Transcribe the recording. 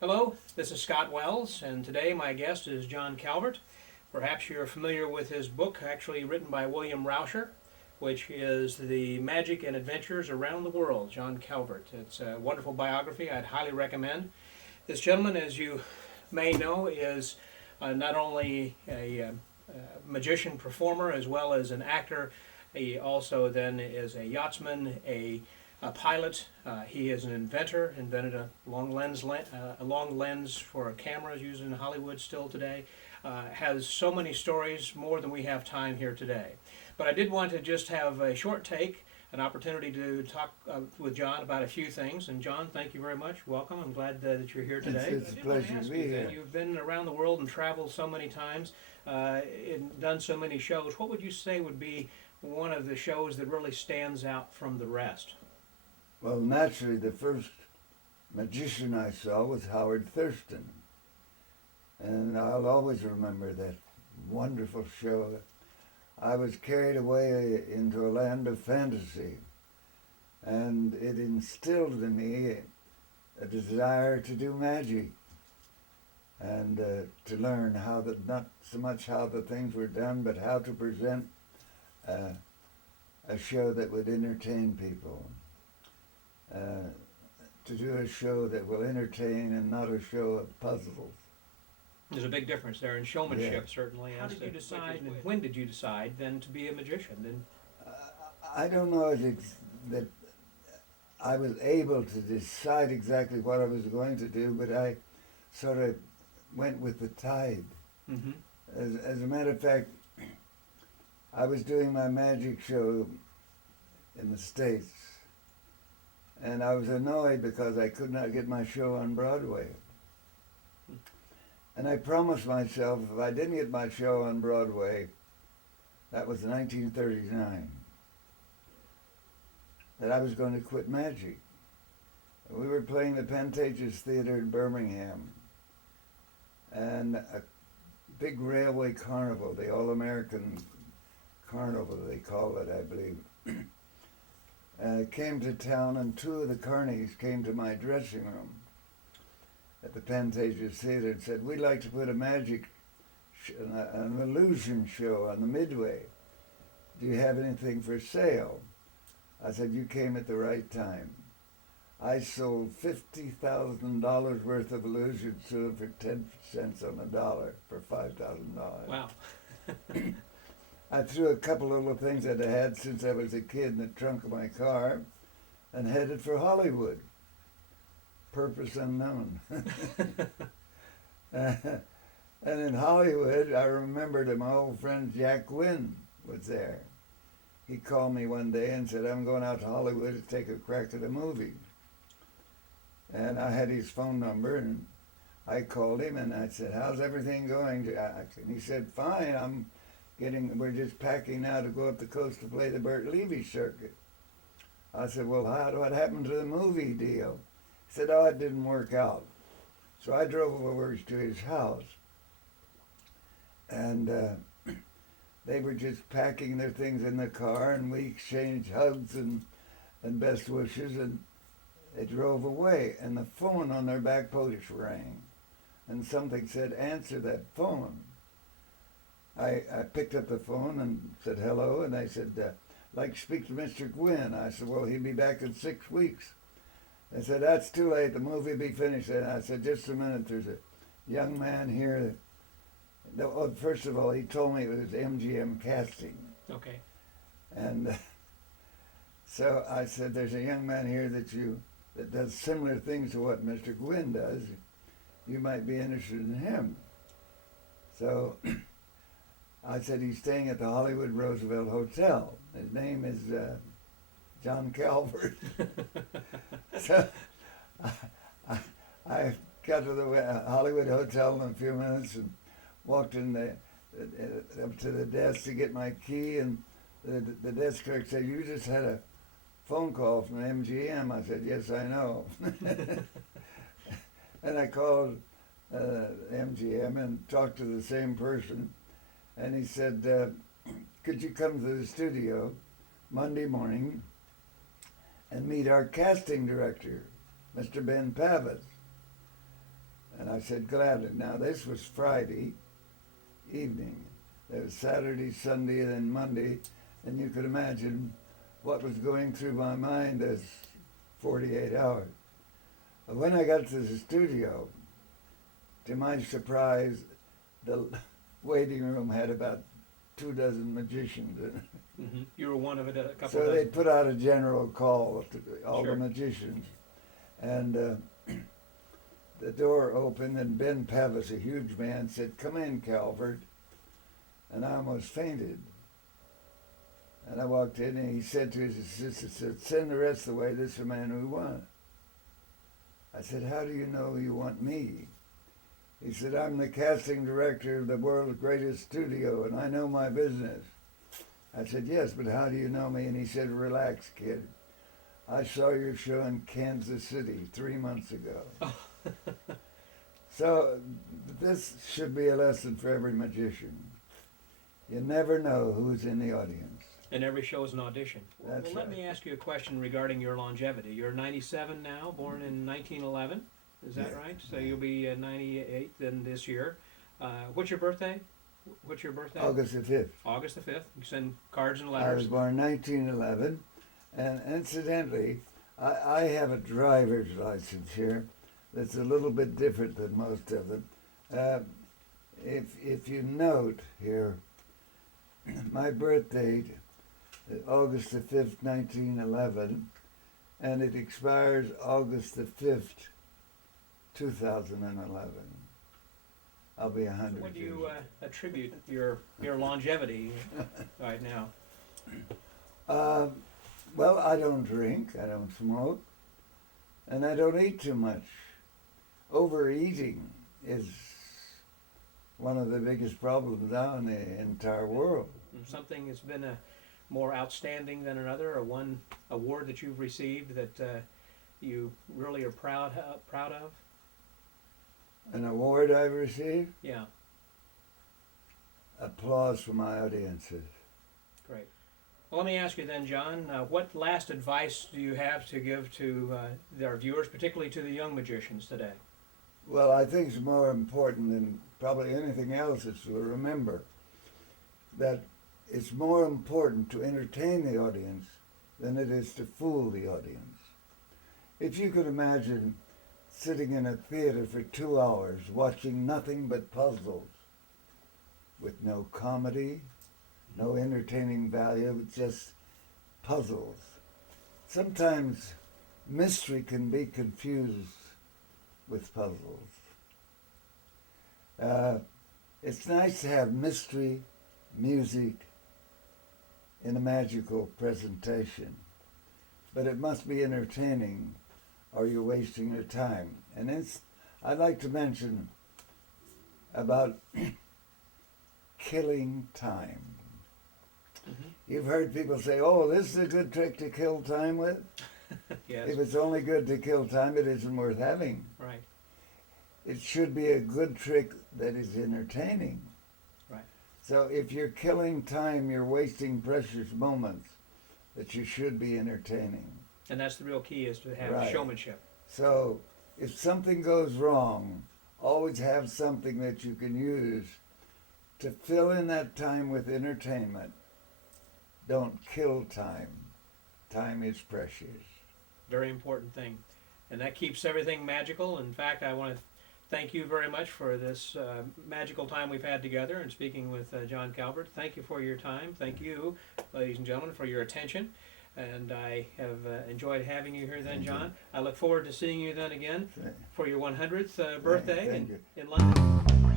Hello, this is Scott Wells, and today my guest is John Calvert. Perhaps you're familiar with his book, actually written by William Rauscher, which is The Magic and Adventures Around the World, John Calvert. It's a wonderful biography I'd highly recommend. This gentleman, as you may know, is not only a magician performer as well as an actor. He also then is a yachtsman, a pilot. He is an inventor, invented a long lens for cameras used in Hollywood still today. Has so many stories, more than we have time here today. But I did want to just have a short take, an opportunity to talk with John about a few things. And John, thank you very much. Welcome. I'm glad that you're here today. It's a pleasure to be here. You've been around the world and traveled so many times, and done so many shows. What would you say would be one of the shows that really stands out from the rest? Well, naturally, the first magician I saw was Howard Thurston. And I'll always remember that wonderful show. I was carried away into a land of fantasy, and it instilled in me a desire to do magic and to learn how not so much how the things were done, but how to present a show that would entertain people. To do a show that will entertain and not a show of puzzles. There's a big difference there in showmanship, Yeah. certainly. How did you decide, and when did you decide then to be a magician? Then I don't know that I was able to decide exactly what I was going to do, but I sort of went with the tide. mm-hmm. As a matter of fact, I was doing my magic show in the States, and I was annoyed because I could not get my show on Broadway. And I promised myself if I didn't get my show on Broadway, that was 1939, that I was going to quit magic. We were playing the Pantages Theater in Birmingham, and a big railway carnival, the All-American Carnival they call it, I believe, came to town, and two of the carnies came to my dressing room at the Pantages Theater and said, "We'd like to put a magic, an illusion show on the Midway. Do you have anything for sale?" I said, "You came at the right time." I sold $50,000 worth of illusions to them for 10 cents on the dollar for $5,000. Wow. I threw a couple of little things that I had since I was a kid in the trunk of my car and headed for Hollywood. Purpose unknown. And in Hollywood, I remembered that my old friend Jack Wynn was there. He called me one day and said, "I'm going out to Hollywood to take a crack at a movie." And I had his phone number, and I called him and I said, "How's everything going, Jack?" And he said, "Fine, we're just packing now to go up the coast to play the Burt Levy circuit." I said, "Well, what happened to the movie deal?" He said, "Oh, it didn't work out." So I drove over to his house, and they were just packing their things in the car, and we exchanged hugs and best wishes, and they drove away, and the phone on their back porch rang, and something said, "Answer that phone." I picked up the phone and said hello, and I said, "I'd like to speak to Mr. Gwynn." I said, "Well, he'll be back in 6 weeks." They said, "That's too late, the movie will be finished." And I said, "Just a minute, there's a young man here." First of all, he told me it was MGM casting. Okay. And so I said, "There's a young man here that does similar things to what Mr. Gwynn does. You might be interested in him." So I said, "He's staying at the Hollywood Roosevelt Hotel. His name is John Calvert." So I got to the Hollywood Hotel in a few minutes and walked in up to the desk to get my key, and the desk clerk said, "You just had a phone call from MGM." I said, "Yes, I know." And I called MGM and talked to the same person. And he said, "Could you come to the studio Monday morning and meet our casting director, Mr. Ben Pavis?" And I said, gladly. Now, this was Friday evening. There was Saturday, Sunday, and then Monday. And you could imagine what was going through my mind as 48 hours. But when I got to the studio, to my surprise, the waiting room had about 24 magicians in it. Mm-hmm. You were one of it, a couple So dozen. they put out a general call to all Sure. the magicians. And the door opened, and Ben Pavis, a huge man, said, "Come in, Calvert." And I almost fainted. And I walked in, and he said to his assistant, "Send the rest of the way, this is the man we want." I said, "How do you know you want me?" He said, "I'm the casting director of the world's greatest studio, and I know my business." I said, "Yes, but how do you know me?" And he said, "Relax, kid. I saw your show in Kansas City 3 months ago." So this should be a lesson for every magician. You never know who's in the audience. And every show is an audition. Well, That's let right. me ask you a question regarding your longevity. You're 97 now, born in 1911. Is that Yeah. right? So you'll be 98 then this year. What's your birthday? What's your birthday? August the 5th. August the 5th. You send cards and I was letters. born 1911, and incidentally, I have a driver's license here that's a little bit different than most of them. If you note here, my birth date is August the 5th, 1911, and it expires August the 5th, 2011. I'll be 100 What do years you attribute your longevity right now? Well, I don't drink, I don't smoke, and I don't eat too much. Overeating is one of the biggest problems now in the entire world. Something that's been more outstanding than another, or one award that you've received that you really are proud of? An award I've received, Yeah, applause from my audiences. great. Well, let me ask you then, John, what last advice do you have to give to our viewers, particularly to the young magicians today? Well, I think it's more important than probably anything else is to remember that it's more important to entertain the audience than it is to fool the audience. If you could imagine sitting in a theater for 2 hours watching nothing but puzzles with no comedy, no entertaining value, just puzzles. Sometimes mystery can be confused with puzzles. It's nice to have mystery, music in a magical presentation, but it must be entertaining or you're wasting your time. And I'd like to mention about killing time. Mm-hmm. You've heard people say, "Oh, this is a good trick to kill time with." Yes, If it's only good to kill time, it isn't worth having. right. It should be a good trick that is entertaining. Right. So if you're killing time, you're wasting precious moments that you should be entertaining. And that's the real key, is to have Right. showmanship. So if something goes wrong, always have something that you can use to fill in that time with entertainment. Don't kill time. Time is precious. Very important thing. And that keeps everything magical. In fact, I want to thank you very much for this magical time we've had together and speaking with John Calvert. Thank you for your time. Thank you, ladies and gentlemen, for your attention. And I have enjoyed having you here then, Thank you. John. I look forward to seeing you then again Thank for your 100th birthday Thank you. in London.